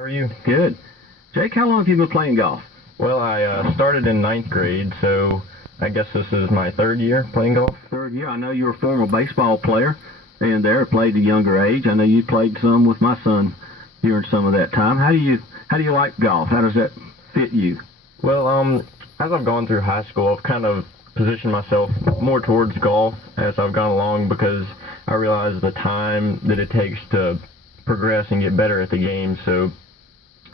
How are you? Good. Jake, how long have you been playing golf? Well, I started in ninth grade, so I guess this is my third year playing golf. Third year. I know you're a former baseball player, and played at a younger age. I know you played some with my son during some of that time. How do you like golf? How does that fit you? Well, as I've gone through high school, I've kind of positioned myself more towards golf as I've gone along because I realize the time that it takes to progress and get better at the game. So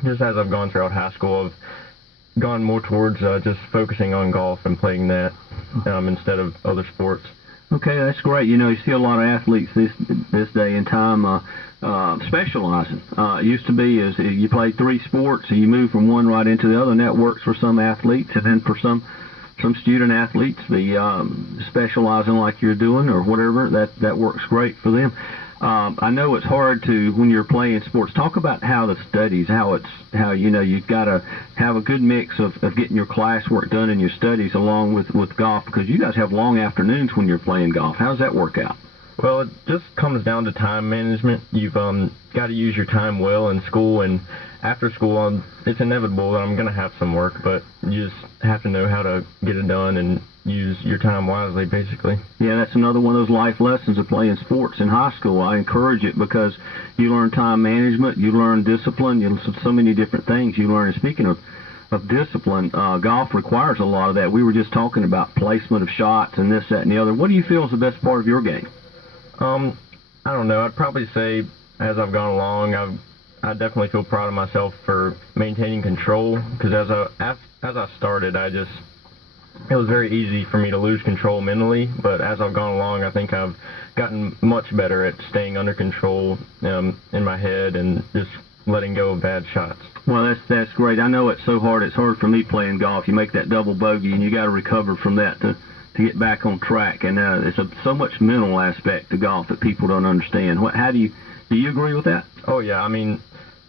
just as I've gone throughout high school, I've gone more towards just focusing on golf and playing that instead of other sports. Okay, that's great. You know, you see a lot of athletes this day and time specializing. It used to be is you play three sports and you move from one right into the other, and that works for some athletes. And then for some student athletes, the specializing like you're doing or whatever, that works great for them. I know it's hard to, when you're playing sports, talk about how the studies, how you've got to have a good mix of getting your classwork done and your studies along with golf, because you guys have long afternoons when you're playing golf. How does that work out? Well, it just comes down to time management. You've got to use your time well in school, and after school, it's inevitable that I'm going to have some work, but you just have to know how to get it done and use your time wisely, basically. Yeah, that's another one of those life lessons of playing sports in high school. I encourage it because you learn time management, you learn discipline, you learn so many different things you learn. And speaking of discipline, golf requires a lot of that. We were just talking about placement of shots and this, that, and the other. What do you feel is the best part of your game? I don't know. I'd probably say as I've gone along, I definitely feel proud of myself for maintaining control, because as I started, it was very easy for me to lose control mentally, but as I've gone along, I think I've gotten much better at staying under control in my head and just letting go of bad shots. Well, that's great. I know it's so hard. It's hard for me playing golf. You make that double bogey, and you got to recover from that to get back on track. And it's so much mental aspect to golf that people don't understand. Do you agree with that? Oh yeah. I mean,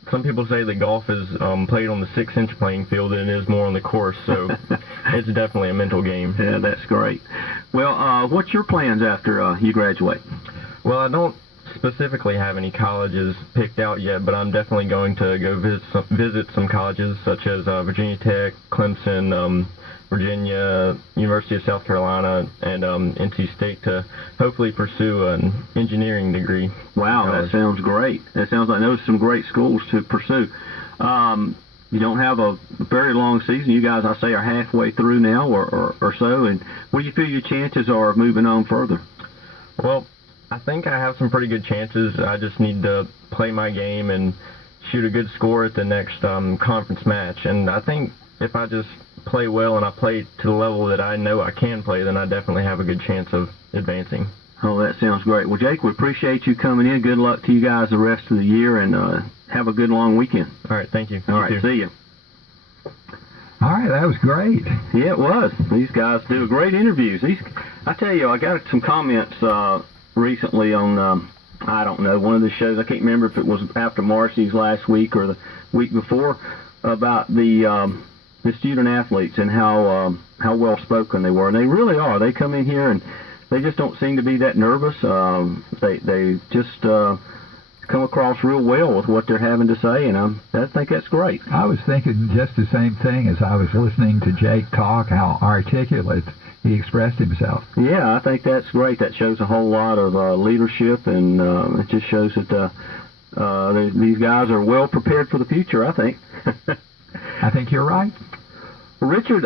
some people say that golf is played on the 6-inch playing field and it is more on the course, so it's definitely a mental game. Yeah, that's great. Well, what's your plans after you graduate? Well, I don't specifically have any colleges picked out yet, but I'm definitely going to go visit some colleges such as Virginia Tech, Clemson, Virginia, University of South Carolina, and NC State to hopefully pursue an engineering degree. Wow, that sounds great. That sounds like those are some great schools to pursue. You don't have a very long season. You guys, I say, are halfway through now or so. And what do you feel your chances are of moving on further? Well, I think I have some pretty good chances. I just need to play my game and shoot a good score at the next conference match. And I think if I just play well and I play to the level that I know I can play, then I definitely have a good chance of advancing. Oh, that sounds great. Well, Jake, we appreciate you coming in. Good luck to you guys the rest of the year, and have a good long weekend. All right, thank you. All right, see you. All right, that was great. Yeah, it was. These guys do great interviews. I tell you, I got some comments recently on, I don't know, one of the shows. I can't remember if it was after Marcy's last week or the week before, about the student athletes and how well spoken they were, and they really are. They come in here and they just don't seem to be that nervous. They just come across real well with what they're having to say, and I think that's great. I was thinking just the same thing as I was listening to Jake talk, how articulate he expressed himself. Yeah, I think that's great. That shows a whole lot of leadership, and it just shows that these guys are well prepared for the future, I think. I think you're right. Richard,